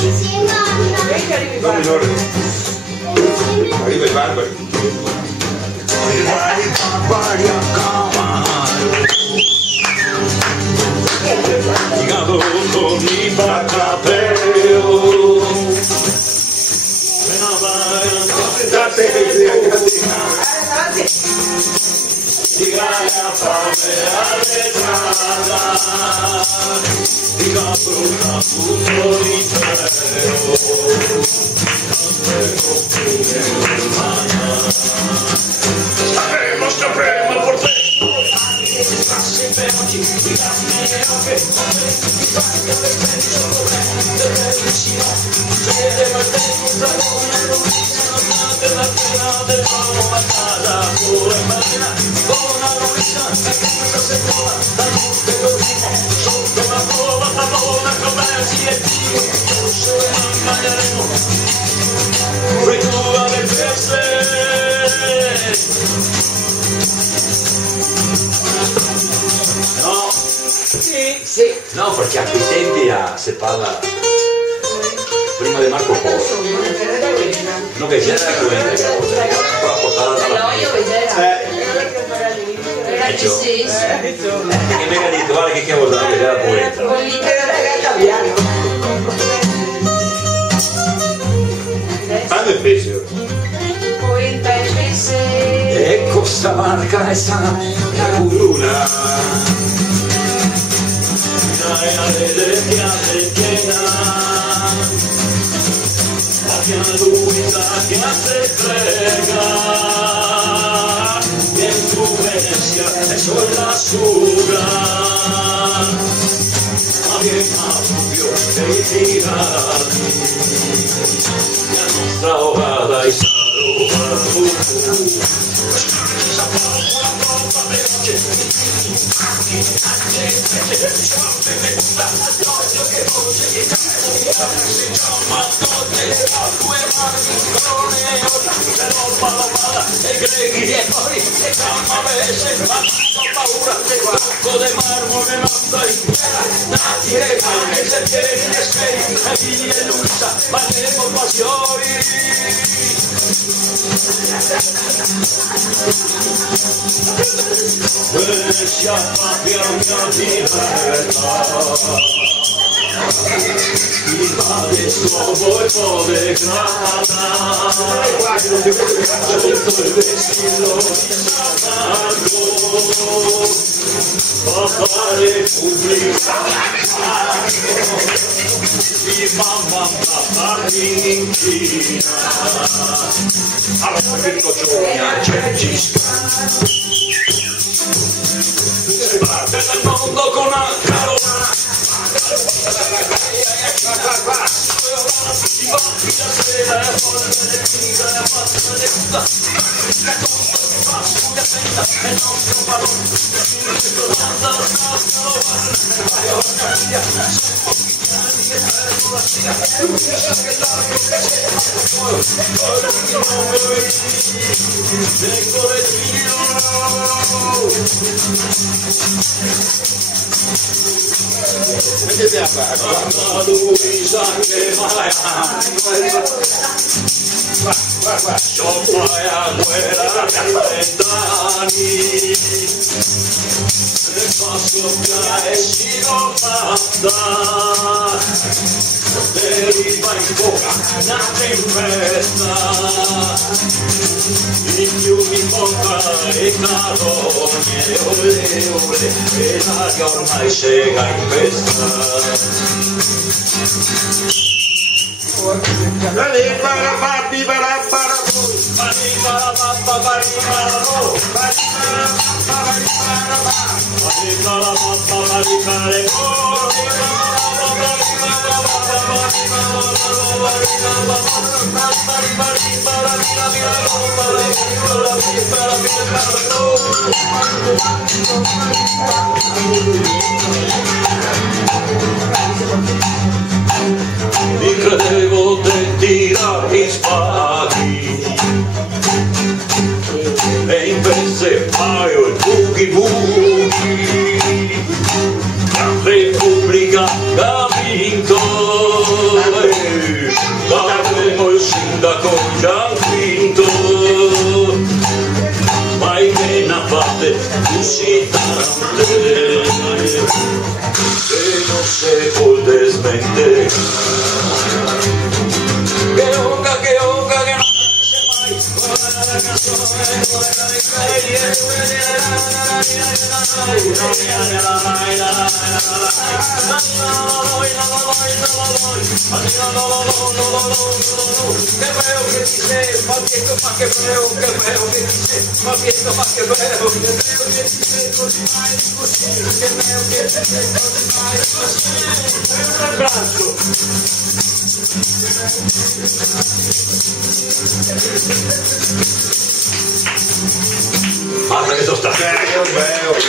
Do minore. Arriva i barbari. Arriva i barbari a cavallo. Gado con i baccapello. Digaia fame arretrata, diga brutta punto di cielo, sapremo por te. No, sì, no, perché a quei tempi si parla prima di Marco Polo. No, che c'era la corrente che la portava dalla Sì. che mi ha detto, guarda che vuol dare la poeta. Quando è peso? Ecco sta marca e sa la curuna. Sola suga, ma che proprio dei tirati, la nostra ovada e paura de banco de mármol me manda y nadie gana se tiene en espera aquí en lucha valemos pasión Venecia patria mia libertà Viva de slobo e podegrana Sotto il vestito di Satago Papà Repubblica Viva mamma Martinchina Allora dico Giulia Cengisca Si parte dal mondo con una carovana Luisa che vai Sopra a quella vent'anni Ne fa soffiare si comanda Deriva in bocca una tempesta I fiumi bocca e carone Ole ole e l'aria ormai sega in festa Mi credevo del tirare spaghi e invece paio il boogie boogie la Repubblica ha vinto uscitamente que no se può desmentir. Que honga, que no se Guarda che sono stato.